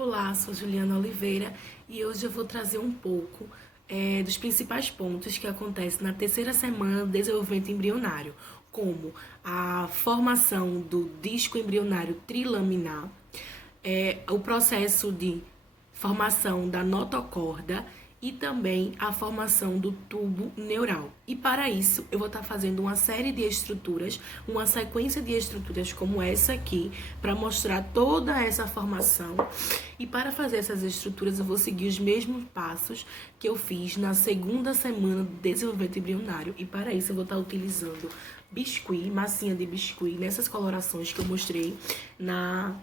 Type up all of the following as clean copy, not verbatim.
Olá, sou Juliana Oliveira e hoje eu vou trazer um pouco dos principais pontos que acontecem na terceira semana do desenvolvimento embrionário, como a formação do disco embrionário trilaminar, o processo de formação da notocorda e também a formação do tubo neural. E para isso, eu vou estar fazendo uma série de estruturas, uma sequência de estruturas como essa aqui, para mostrar toda essa formação. E para fazer essas estruturas, eu vou seguir os mesmos passos que eu fiz na segunda semana do desenvolvimento embrionário. E para isso, eu vou estar utilizando biscuit, massinha de biscuit, nessas colorações que eu mostrei na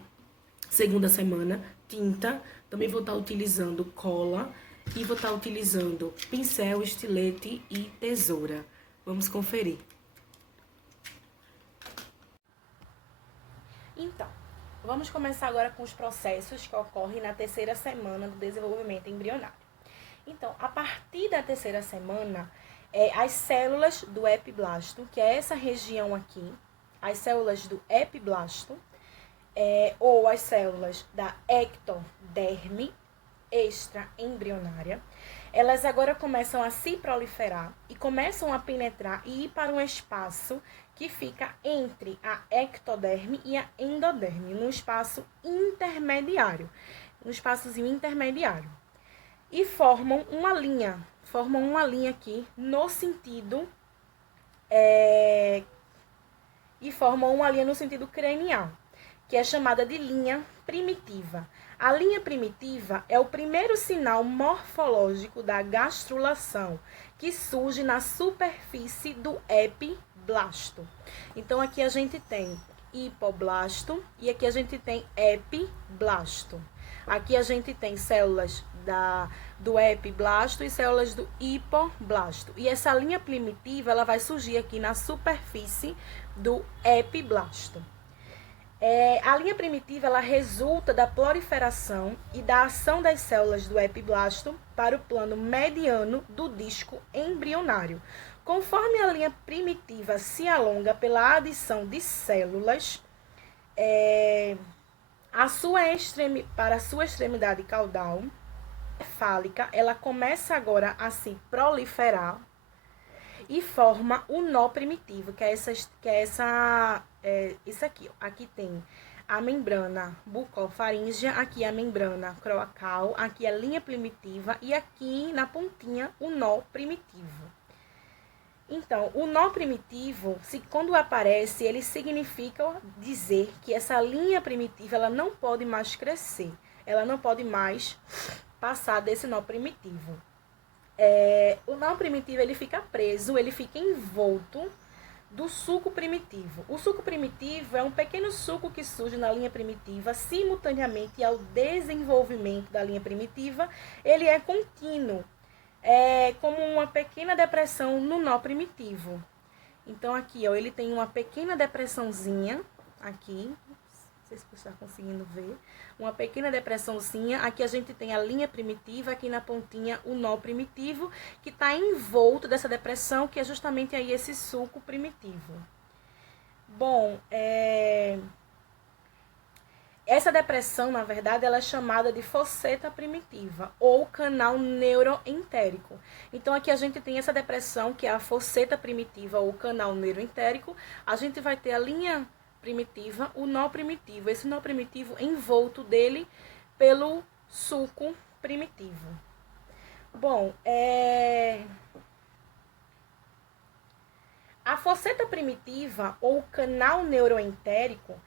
segunda semana, tinta, também vou estar utilizando cola e vou estar utilizando pincel, estilete e tesoura. Vamos conferir. Então, vamos começar agora com os processos que ocorrem na terceira semana do desenvolvimento embrionário. Então, a partir da terceira semana, as células do epiblasto, que é essa região aqui, as células do epiblasto, ou as células da ectoderme extraembrionária, elas agora começam a se proliferar e começam a penetrar e ir para um espaço que fica entre a ectoderme e a endoderme, num espaço intermediário, um espaçozinho intermediário. E formam uma linha aqui no sentido cranial, que é chamada de linha primitiva. A linha primitiva é o primeiro sinal morfológico da gastrulação, que surge na superfície do epiblasto. Então, aqui a gente tem hipoblasto e aqui a gente tem epiblasto. Aqui a gente tem células do epiblasto e células do hipoblasto. E essa linha primitiva ela vai surgir aqui na superfície do epiblasto. A linha primitiva ela resulta da proliferação e da ação das células do epiblasto para o plano mediano do disco embrionário. Conforme a linha primitiva se alonga pela adição de células, para a sua extremidade caudal cefálica, ela começa agora a se proliferar e forma o nó primitivo, isso aqui. Ó. Aqui tem a membrana bucofaríngea, aqui a membrana croacal, aqui a linha primitiva e aqui na pontinha o nó primitivo. Então, o nó primitivo, quando aparece, ele significa dizer que essa linha primitiva ela não pode mais crescer, ela não pode mais passar desse nó primitivo. O nó primitivo ele fica preso, ele fica envolto do suco primitivo. O suco primitivo é um pequeno suco que surge na linha primitiva simultaneamente ao desenvolvimento da linha primitiva. Ele é contínuo, como uma pequena depressão no nó primitivo. Então aqui, ó, ele tem uma pequena depressãozinha aqui, não sei se você está conseguindo ver, uma pequena depressãozinha. Aqui a gente tem a linha primitiva, aqui na pontinha o nó primitivo, que está envolto dessa depressão, que é justamente aí esse suco primitivo. Bom, essa depressão, na verdade, ela é chamada de fosseta primitiva, ou canal neuroentérico. Então, aqui a gente tem essa depressão, que é a fosseta primitiva, ou canal neuroentérico. A gente vai ter a linha primitiva, o nó primitivo. Esse nó primitivo envolto dele pelo suco primitivo. Bom, a fosseta primitiva ou canal neuroentérico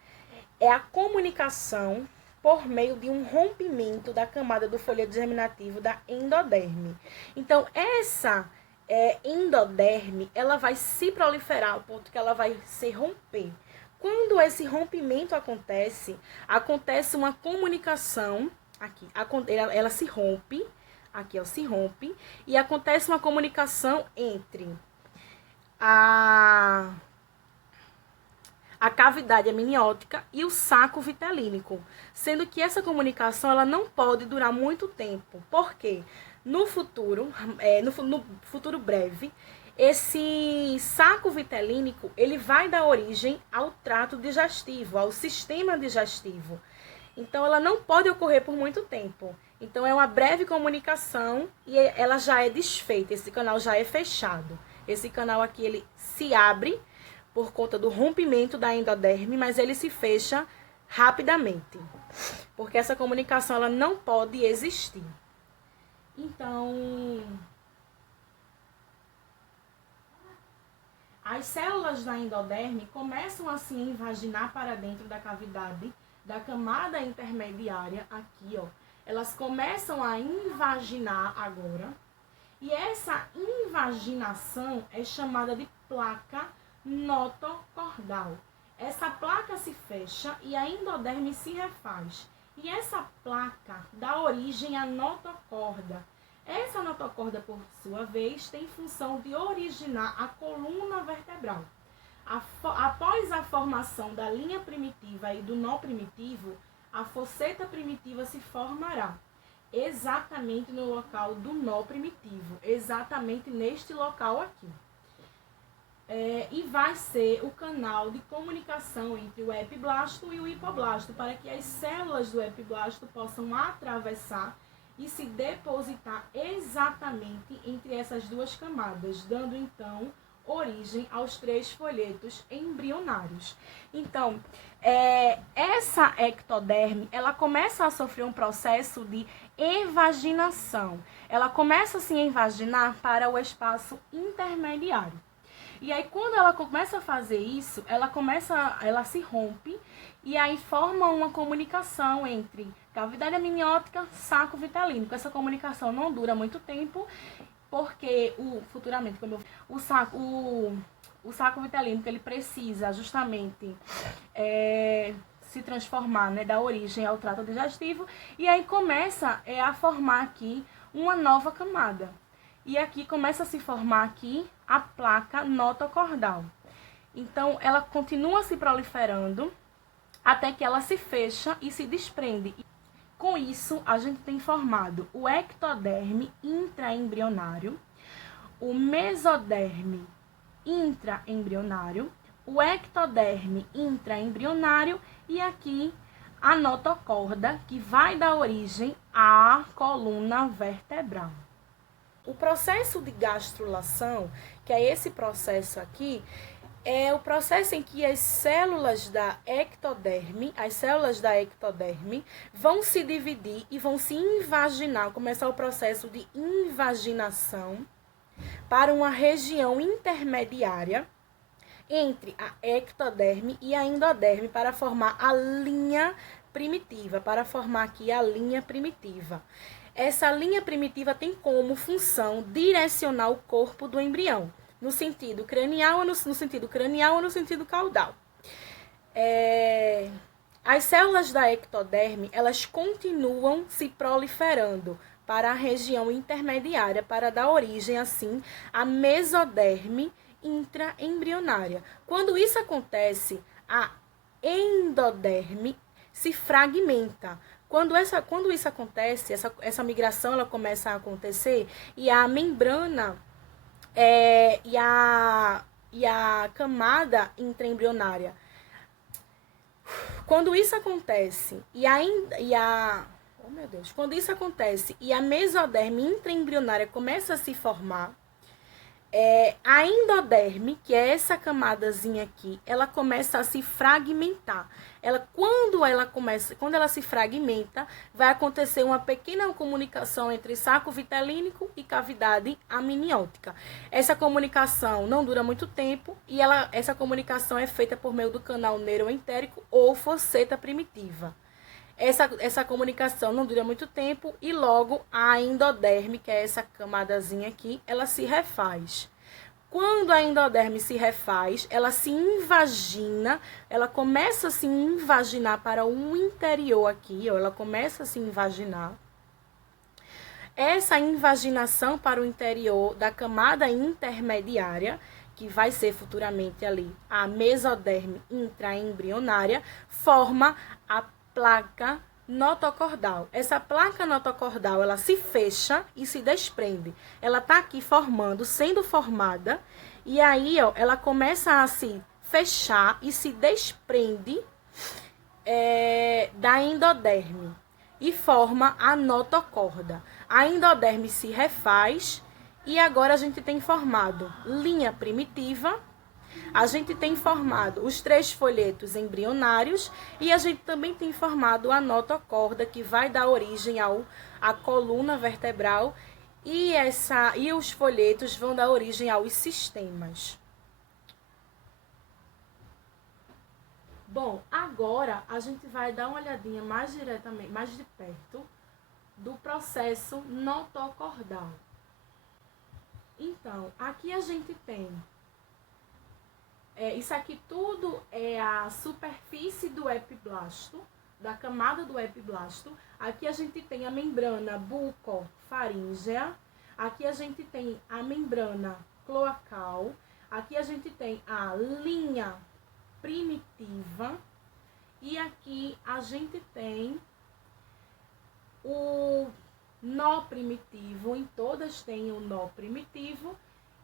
é a comunicação por meio de um rompimento da camada do folheto germinativo da endoderme. Então, essa endoderme, ela vai se proliferar ao ponto que ela vai se romper. Quando esse rompimento acontece uma comunicação, aqui, ela se rompe, aqui ó, se rompe, e acontece uma comunicação entre a cavidade amniótica e o saco vitelínico, sendo que essa comunicação ela não pode durar muito tempo, porque no futuro breve, esse saco vitelínico ele vai dar origem ao trato digestivo, ao sistema digestivo. Então, ela não pode ocorrer por muito tempo. Então, é uma breve comunicação e ela já é desfeita, esse canal já é fechado. Esse canal aqui, ele se abre por conta do rompimento da endoderme, mas ele se fecha rapidamente, porque essa comunicação ela não pode existir. Então, as células da endoderme começam assim a invaginar para dentro da cavidade da camada intermediária aqui, ó. Elas começam a invaginar agora. E essa invaginação é chamada de placa notocordal. Essa placa se fecha e a endoderme se refaz. E essa placa dá origem à notocorda. Essa notocorda, por sua vez, tem função de originar a coluna vertebral. Após a formação da linha primitiva e do nó primitivo, a fosseta primitiva se formará exatamente no local do nó primitivo, exatamente neste local aqui. E vai ser o canal de comunicação entre o epiblasto e o hipoblasto, para que as células do epiblasto possam atravessar e se depositar exatamente entre essas duas camadas, dando então origem aos 3 folhetos embrionários. Então, essa ectoderme, ela começa a sofrer um processo de evaginação. Ela começa assim, a invaginar para o espaço intermediário. E aí, quando ela começa a fazer isso, ela se rompe e aí forma uma comunicação entre cavidade amniótica e saco vitalínico. Essa comunicação não dura muito tempo, porque futuramente, como o saco vitalínico, ele precisa justamente se transformar, né, dar origem ao trato digestivo, e aí começa a formar aqui uma nova camada. E aqui começa a se formar aqui a placa notocordal. Então, ela continua se proliferando até que ela se fecha e se desprende. Com isso, a gente tem formado o ectoderme intraembrionário, o mesoderme intraembrionário, o ectoderme intraembrionário e aqui a notocorda, que vai dar origem à coluna vertebral. O processo de gastrulação, que é esse processo aqui, é o processo em que as células da ectoderme vão se dividir e vão se invaginar, começar o processo de invaginação para uma região intermediária entre a ectoderme e a endoderme para formar a linha primitiva, para formar aqui a linha primitiva. Essa linha primitiva tem como função direcionar o corpo do embrião, no sentido cranial ou no sentido caudal. As células da ectoderme, elas continuam se proliferando para a região intermediária, para dar origem, assim, à mesoderme intraembrionária. Quando isso acontece, a endoderme se fragmenta. Quando isso acontece, essa migração ela começa a acontecer e a membrana e a camada intraembrionária. Quando isso acontece quando isso acontece e a mesoderme intraembrionária começa a se formar, a endoderme, que é essa camadazinha aqui, ela começa a se fragmentar. Quando ela se fragmenta, vai acontecer uma pequena comunicação entre saco vitalínico e cavidade amniótica. Essa comunicação não dura muito tempo e essa comunicação é feita por meio do canal neuroentérico ou fosseta primitiva. Essa comunicação não dura muito tempo e logo a endoderme, que é essa camadazinha aqui, ela se refaz. Quando a endoderme se refaz, ela se invagina, ela começa a se invaginar para o interior aqui, ó, ela começa a se invaginar. Essa invaginação para o interior da camada intermediária, que vai ser futuramente ali a mesoderme intraembrionária, forma a placa notocordal. Essa placa notocordal, ela se fecha e se desprende. Ela tá aqui sendo formada, e aí, ó, ela começa a se fechar e se desprende da endoderme e forma a notocorda. A endoderme se refaz e agora a gente tem formado linha primitiva, a gente tem formado os 3 folhetos embrionários e a gente também tem formado a notocorda, que vai dar origem à coluna vertebral, e os folhetos vão dar origem aos sistemas. Bom, agora a gente vai dar uma olhadinha mais diretamente, mais de perto, do processo notocordal. Então, aqui a gente tem, isso aqui tudo é a superfície do epiblasto, da camada do epiblasto. Aqui a gente tem a membrana bucofaríngea, aqui a gente tem a membrana cloacal, aqui a gente tem a linha primitiva e aqui a gente tem o nó primitivo. Em todas tem o nó primitivo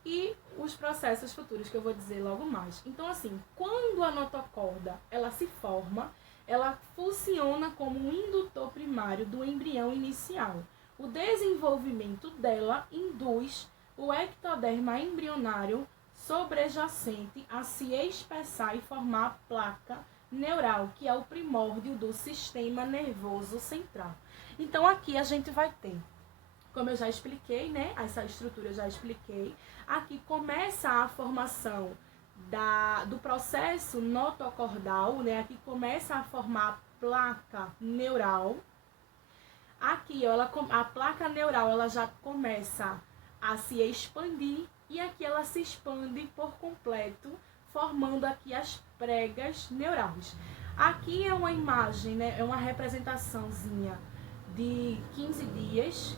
e os processos futuros que eu vou dizer logo mais. Então, assim, quando a notocorda ela se forma, ela funciona como um indutor primário do embrião inicial. O desenvolvimento dela induz o ectoderma embrionário sobrejacente a se espessar e formar a placa neural, que é o primórdio do sistema nervoso central. Então, aqui a gente vai ter, como eu já expliquei, né? Essa estrutura eu já expliquei. Aqui começa a formação do processo notocordal, né? Aqui começa a formar a placa neural. Aqui, ó, a placa neural ela já começa a se expandir e aqui ela se expande por completo, formando aqui as pregas neurais. Aqui é uma imagem, né? É uma representaçãozinha de 15 dias,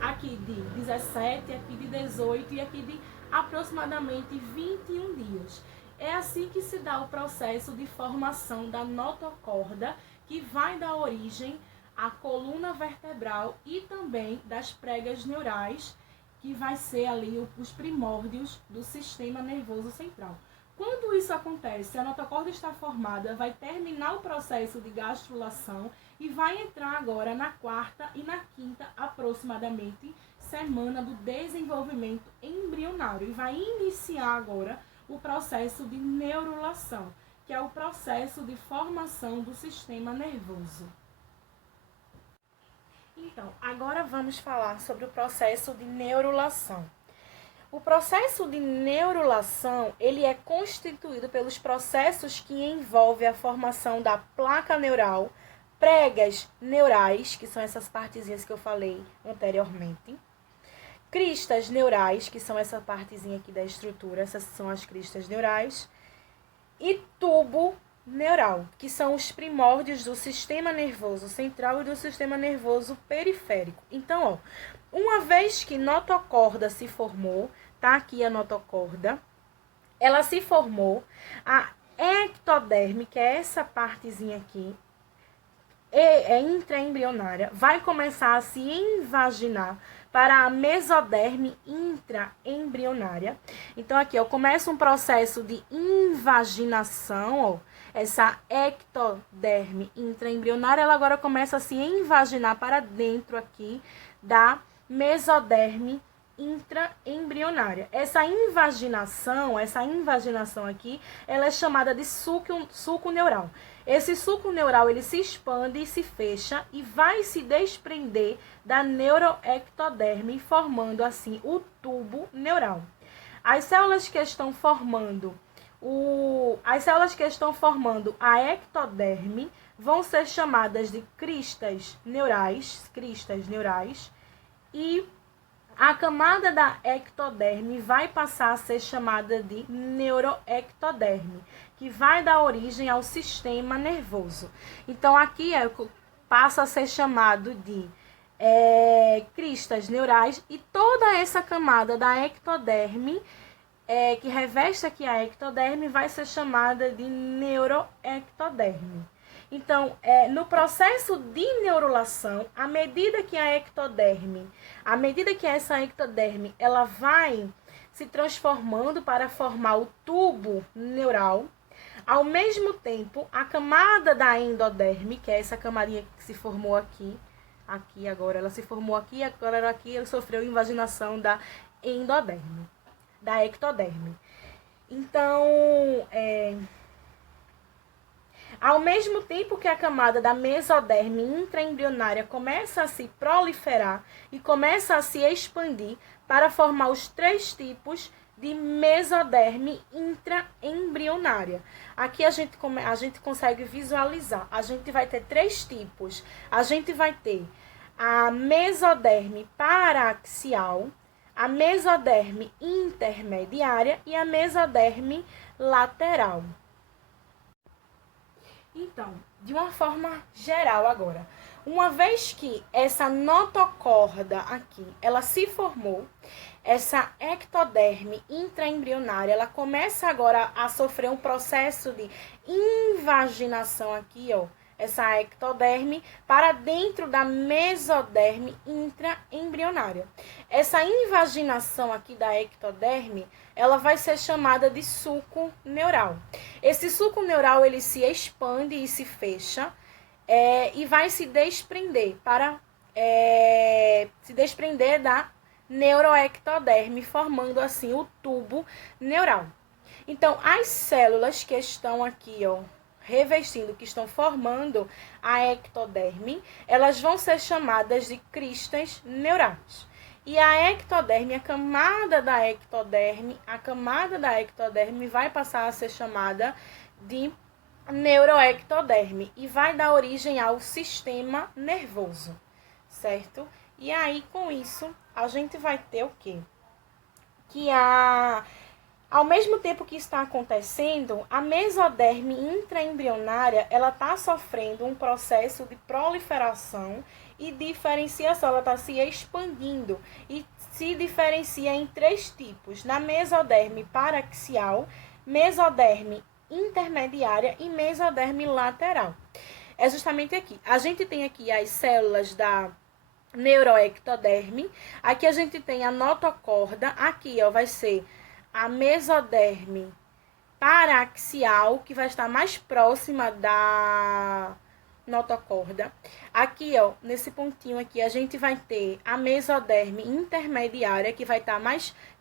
aqui de 17, aqui de 18 e aqui de aproximadamente 21 dias. É assim que se dá o processo de formação da notocorda, que vai dar origem à coluna vertebral e também das pregas neurais, que vai ser ali os primórdios do sistema nervoso central. Quando isso acontece, a notocorda está formada, vai terminar o processo de gastrulação e vai entrar agora na 4ª e na 5ª, aproximadamente, semana do desenvolvimento embrionário. E vai iniciar agora o processo de neurulação, que é o processo de formação do sistema nervoso. Então, agora vamos falar sobre o processo de neurulação. O processo de neurulação, ele é constituído pelos processos que envolvem a formação da placa neural, pregas neurais, que são essas partezinhas que eu falei anteriormente, cristas neurais, que são essa partezinha aqui da estrutura, essas são as cristas neurais, e tubo neural, que são os primórdios do sistema nervoso central e do sistema nervoso periférico. Então, ó, uma vez que notocorda se formou, tá aqui a notocorda, ela se formou, a ectoderme, que é essa partezinha aqui, intraembrionária, vai começar a se invaginar para a mesoderme intraembrionária. Então, aqui, ó, começa um processo de invaginação, ó, essa ectoderme intraembrionária, ela agora começa a se invaginar para dentro aqui da mesoderme intraembrionária. Essa invaginação aqui, ela é chamada de sulco neural. Esse sulco neural, ele se expande e se fecha e vai se desprender da neuroectoderme, formando assim o tubo neural. As células que estão formando a ectoderme vão ser chamadas de cristas neurais, e a camada da ectoderme vai passar a ser chamada de neuroectoderme, que vai dar origem ao sistema nervoso. Então, aqui passa a ser chamado de cristas neurais, e toda essa camada da ectoderme, que reveste aqui a ectoderme, vai ser chamada de neuroectoderme. Então, no processo de neurulação, à medida que essa ectoderme, ela vai se transformando para formar o tubo neural, Ao mesmo tempo, a camada da endoderme, que é essa camadinha que se formou aqui agora, ela se formou aqui, agora aqui ele sofreu invaginação da endoderme, da ectoderme. Então, ao mesmo tempo que a camada da mesoderme intraembrionária começa a se proliferar e começa a se expandir para formar os 3 tipos de mesoderme intraembrionária. Aqui a gente consegue visualizar. A gente vai ter 3 tipos. A gente vai ter a mesoderme paraxial, a mesoderme intermediária e a mesoderme lateral. Então, de uma forma geral agora, uma vez que essa notocorda aqui, ela se formou, essa ectoderme intraembrionária, ela começa agora a sofrer um processo de invaginação aqui, ó, essa ectoderme para dentro da mesoderme intraembrionária. Essa invaginação aqui da ectoderme, ela vai ser chamada de sulco neural. Esse sulco neural, ele se expande e se fecha e vai se desprender da neuroectoderme, formando assim o tubo neural. Então, as células que estão aqui, ó, revestindo, que estão formando a ectoderme, elas vão ser chamadas de cristas neurais. E a ectoderme, a camada da ectoderme vai passar a ser chamada de neuroectoderme e vai dar origem ao sistema nervoso, certo? E aí, com isso, a gente vai ter o quê? Ao mesmo tempo que está acontecendo, a mesoderme intraembrionária, ela está sofrendo um processo de proliferação e diferenciação. Ela está se expandindo e se diferencia em 3 tipos: na mesoderme paraxial, mesoderme intermediária e mesoderme lateral. É justamente aqui. A gente tem aqui as células da neuroectoderme. Aqui a gente tem a notocorda. Aqui, ó, vai ser a mesoderme paraxial, que vai estar mais próxima da notocorda. Aqui, ó, nesse pontinho aqui, a gente vai ter a mesoderme intermediária, que vai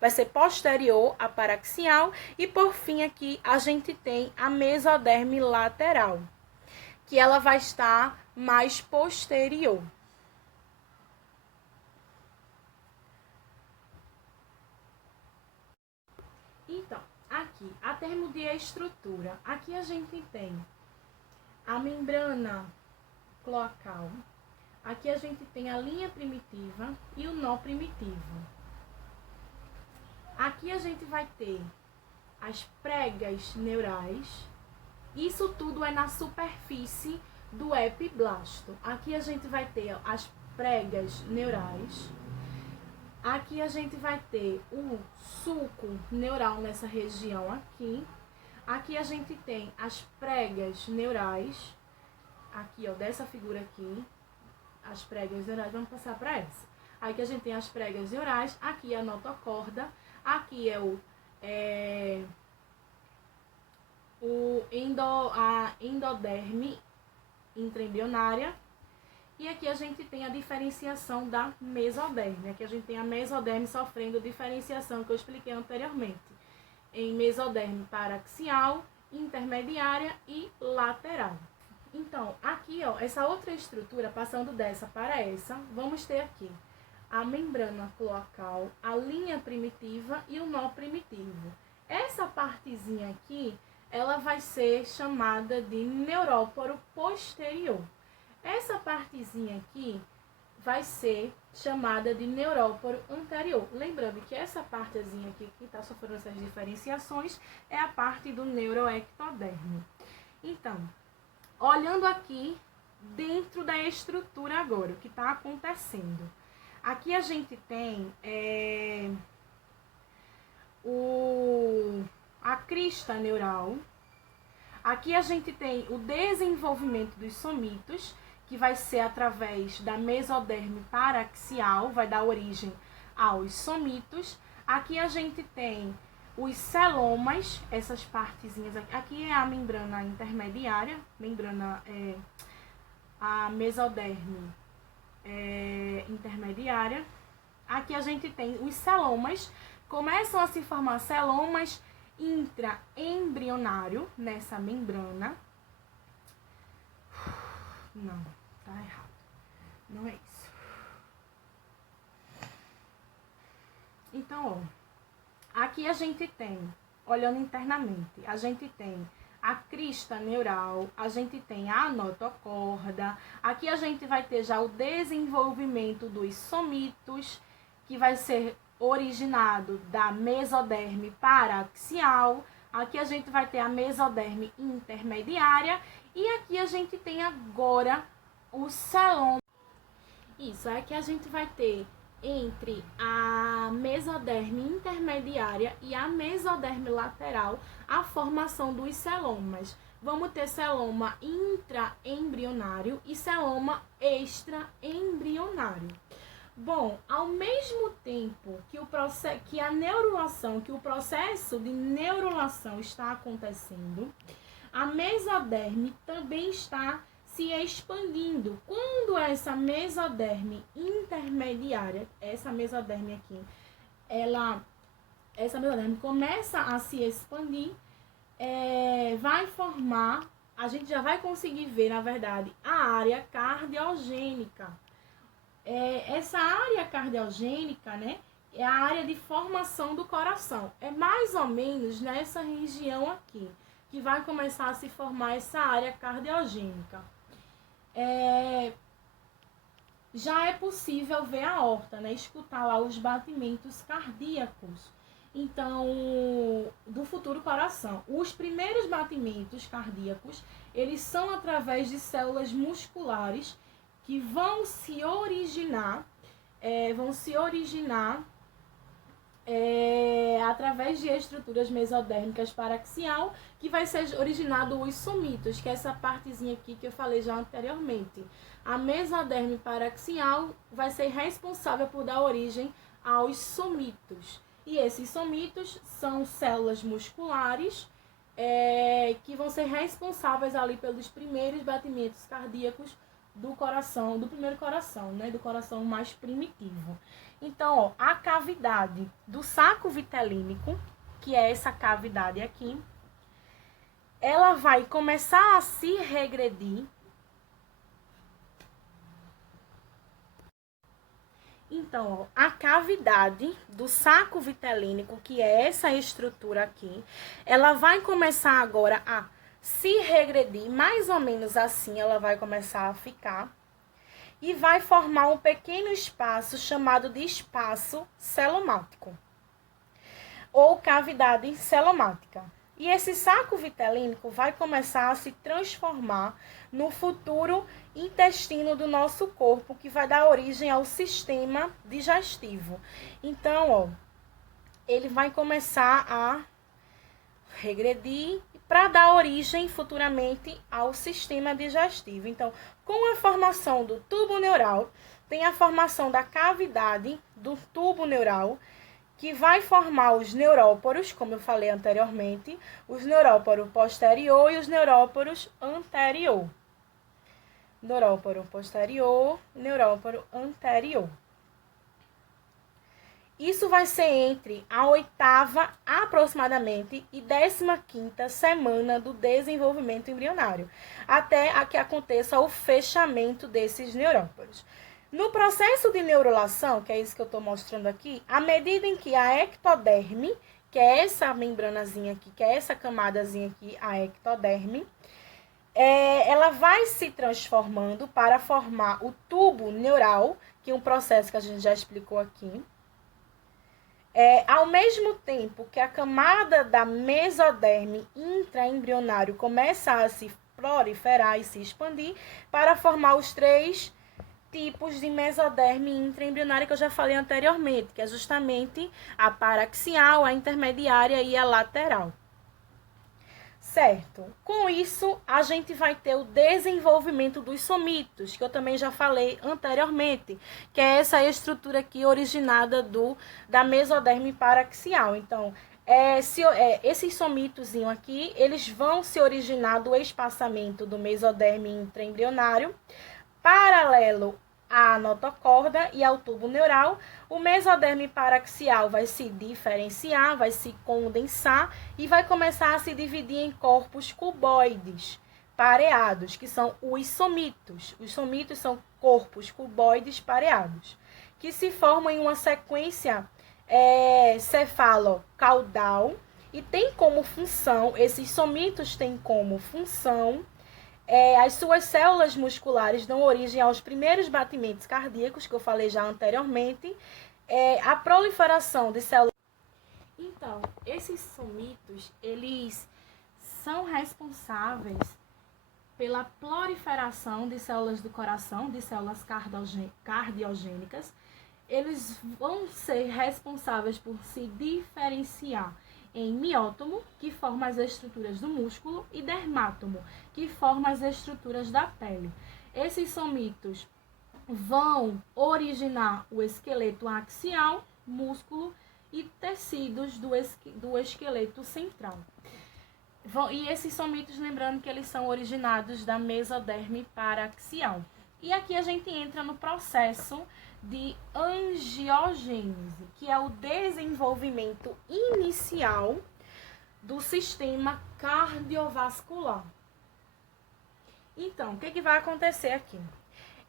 ser posterior à paraxial. E por fim, aqui, a gente tem a mesoderme lateral, que ela vai estar mais posterior. Então, aqui, a termo de estrutura, aqui a gente tem a membrana cloacal, aqui a gente tem a linha primitiva e o nó primitivo. Aqui a gente vai ter as pregas neurais, isso tudo é na superfície do epiblasto. Aqui a gente vai ter as pregas neurais. Aqui a gente vai ter o sulco neural nessa região aqui. Aqui a gente tem as pregas neurais. Aqui, ó, dessa figura aqui. As pregas neurais, vamos passar para essa. Aqui a gente tem as pregas neurais. Aqui é a notocorda. Aqui é a endoderme intraembrionária. E aqui a gente tem a diferenciação da mesoderme. Aqui a gente tem a mesoderme sofrendo diferenciação que eu expliquei anteriormente. Em mesoderme paraxial, intermediária e lateral. Então, aqui, ó, essa outra estrutura, passando dessa para essa, vamos ter aqui a membrana cloacal, a linha primitiva e o nó primitivo. Essa partezinha aqui, ela vai ser chamada de neuróporo posterior. Essa partezinha aqui vai ser chamada de neuróporo anterior. Lembrando que essa partezinha aqui que está sofrendo essas diferenciações é a parte do neuroectoderme. Então, olhando aqui dentro da estrutura agora, o que está acontecendo. Aqui a gente tem a crista neural. Aqui a gente tem o desenvolvimento dos somitos, que vai ser através da mesoderme paraxial, vai dar origem aos somitos. Aqui a gente tem os celomas, essas partezinhas aqui. Aqui é a membrana intermediária, a mesoderme intermediária. Aqui a gente tem os celomas, começam a se formar celomas intraembrionário nessa membrana. Não, tá errado. Não é isso. Então, ó, aqui a gente tem, olhando internamente, a gente tem a crista neural, a gente tem a notocorda. Aqui a gente vai ter já o desenvolvimento dos somitos, que vai ser originado da mesoderme paraxial. Aqui a gente vai ter a mesoderme intermediária. E aqui a gente tem agora o celoma. Isso, aqui a gente vai ter entre a mesoderme intermediária e a mesoderme lateral a formação dos celomas. Vamos ter celoma intraembrionário e celoma extraembrionário. Bom, ao mesmo tempo que o processo de neurulação está acontecendo, a mesoderme também está se expandindo. Quando essa mesoderme intermediária, essa mesoderme aqui, essa mesoderme começa a se expandir, vai formar, a gente já vai conseguir ver, na verdade, a área cardiogênica. Essa área cardiogênica, né, é a área de formação do coração. É mais ou menos nessa região aqui que vai começar a se formar essa área cardiogênica. Já é possível ver a aorta, né, escutar lá os batimentos cardíacos. Então, do futuro coração. Os primeiros batimentos cardíacos, eles são através de células musculares que vão se originar através de estruturas mesodérmicas paraxial, que vai ser originado os somitos, que é essa partezinha aqui que eu falei já anteriormente. A mesoderme paraxial vai ser responsável por dar origem aos somitos. E esses somitos são células musculares que vão ser responsáveis ali pelos primeiros batimentos cardíacos do coração, do primeiro coração, né, do coração mais primitivo. Então, ó, a cavidade do saco vitelínico, que é essa cavidade aqui, ela vai começar a se regredir. Então, ó, a cavidade do saco vitelínico, que é essa estrutura aqui, ela vai começar agora a se regredir, mais ou menos assim ela vai começar a ficar, e vai formar um pequeno espaço chamado de espaço celomático, ou cavidade celomática. E esse saco vitelínico vai começar a se transformar no futuro intestino do nosso corpo, que vai dar origem ao sistema digestivo. Então, ó, ele vai começar a regredir para dar origem futuramente ao sistema digestivo. Então, com a formação do tubo neural, tem a formação da cavidade do tubo neural, que vai formar os neuróporos, como eu falei anteriormente, os neuróporo posterior e os neuróporos anterior. Neuróporo posterior, neuróporo anterior. Isso vai ser entre a 8ª, aproximadamente, e 15ª semana do desenvolvimento embrionário, até a que aconteça o fechamento desses neuróporos. No processo de neurulação, que é isso que eu estou mostrando aqui, à medida em que a ectoderme, que é essa membranazinha aqui, que é essa camadazinha aqui, a ectoderme, ela vai se transformando para formar o tubo neural, que é um processo que a gente já explicou aqui. Ao mesmo tempo que a camada da mesoderme intraembrionário começa a se proliferar e se expandir para formar os 3 tipos de mesoderme intraembrionária que eu já falei anteriormente, que é justamente a paraxial, a intermediária e a lateral. Certo? Com isso, a gente vai ter o desenvolvimento dos somitos, que eu também já falei anteriormente, que é essa estrutura aqui originada da mesoderme paraxial. Então, Esses somitozinhos aqui, eles vão se originar do espaçamento do mesoderme intraembrionário, paralelo à notocorda e ao tubo neural. O mesoderme paraxial vai se diferenciar, vai se condensar e vai começar a se dividir em corpos cuboides pareados, que são os somitos. Os somitos são corpos cuboides pareados, que se formam em uma sequência cefalo-caudal e tem como função, esses somitos têm como função, as suas células musculares dão origem aos primeiros batimentos cardíacos, que eu falei já anteriormente, a proliferação de células. Então, esses somitos, eles são responsáveis pela proliferação de células do coração, de células cardiogênicas. Eles vão ser responsáveis por se diferenciar em miótomo, que forma as estruturas do músculo, e dermátomo, que forma as estruturas da pele. Esses somitos vão originar o esqueleto axial, músculo e tecidos do esqueleto central. E esses somitos, lembrando que eles são originados da mesoderme paraxial. E aqui a gente entra no processo de angiogênese, que é o desenvolvimento inicial do sistema cardiovascular. Então, o que vai acontecer aqui?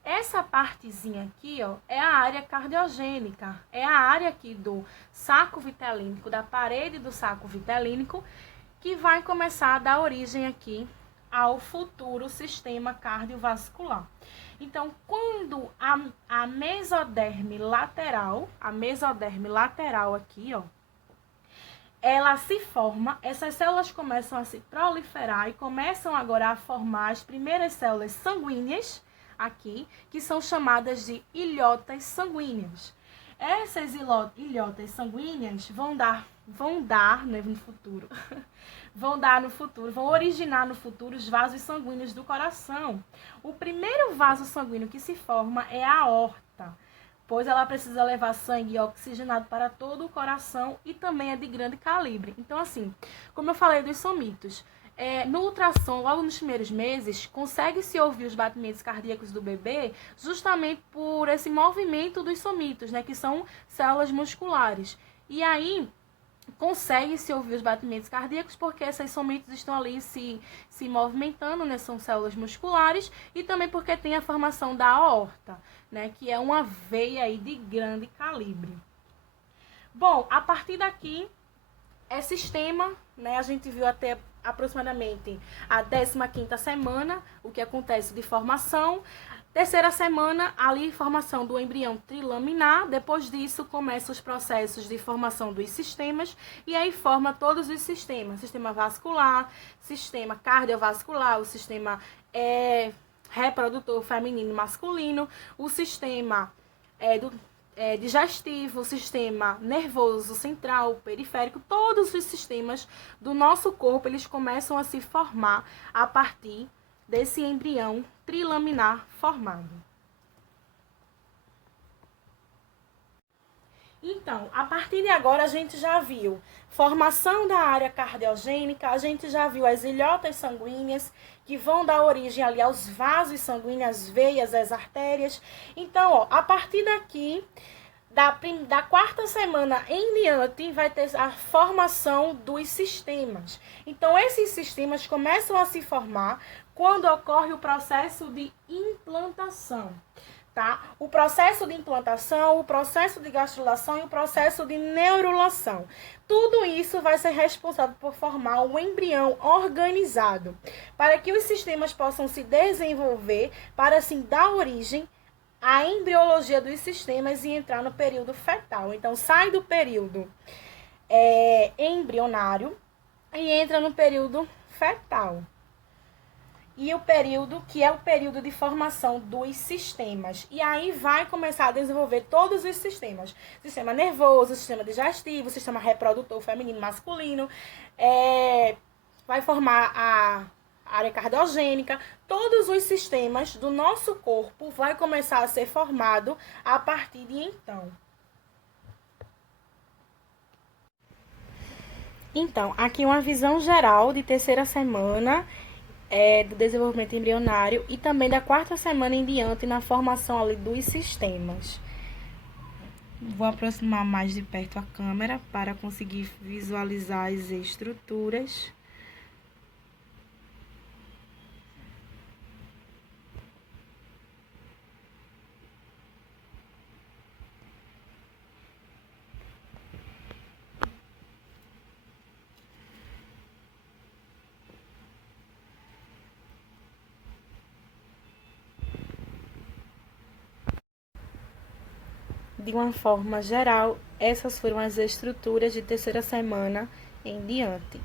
Essa partezinha aqui, ó, é a área cardiogênica, é a área aqui do saco vitelínico, da parede do saco vitelínico, que vai começar a dar origem aqui ao futuro sistema cardiovascular. Então, quando a mesoderme lateral aqui, ó, ela se forma, essas células começam a se proliferar e começam agora a formar as primeiras células sanguíneas aqui, que são chamadas de ilhotas sanguíneas. Essas ilhotas sanguíneas vão originar no futuro os vasos sanguíneos do coração. O primeiro vaso sanguíneo que se forma é a aorta, pois ela precisa levar sangue oxigenado para todo o coração e também é de grande calibre. Então, assim, como eu falei dos somitos, no ultrassom, logo nos primeiros meses, consegue-se ouvir os batimentos cardíacos do bebê justamente por esse movimento dos somitos, né, que são células musculares. E aí consegue-se ouvir os batimentos cardíacos porque esses somitos estão ali se movimentando, né? São células musculares, e também porque tem a formação da aorta, né? Que é uma veia aí de grande calibre. Bom, a partir daqui é sistema, né? A gente viu até aproximadamente a 15ª semana o que acontece de formação. Terceira semana, ali, formação do embrião trilaminar. Depois disso, começam os processos de formação dos sistemas. E aí forma todos os sistemas. Sistema vascular, sistema cardiovascular, o sistema reprodutor feminino e masculino, o sistema digestivo, o sistema nervoso central, periférico. Todos os sistemas do nosso corpo, eles começam a se formar a partir desse embrião trilaminar formado. Então, a partir de agora, a gente já viu formação da área cardiogênica, a gente já viu as ilhotas sanguíneas, que vão dar origem ali aos vasos sanguíneos, as veias, as artérias. Então, ó, a partir daqui, da 4ª semana em diante, vai ter a formação dos sistemas. Então, esses sistemas começam a se formar quando ocorre o processo de implantação, tá? O processo de implantação, o processo de gastrulação e o processo de neurulação. Tudo isso vai ser responsável por formar um embrião organizado, para que os sistemas possam se desenvolver, para assim dar origem à embriologia dos sistemas e entrar no período fetal. Então, sai do período embrionário e entra no período fetal. E o período que é o período de formação dos sistemas. E aí vai começar a desenvolver todos os sistemas. Sistema nervoso, sistema digestivo, sistema reprodutor feminino e masculino. Vai formar a área cardiogênica. Todos os sistemas do nosso corpo vai começar a ser formado a partir de então. Então, aqui uma visão geral de terceira semana do desenvolvimento embrionário e também da quarta semana em diante na formação ali dos sistemas. Vou aproximar mais de perto a câmera para conseguir visualizar as estruturas. De uma forma geral, essas foram as estruturas de terceira semana em diante.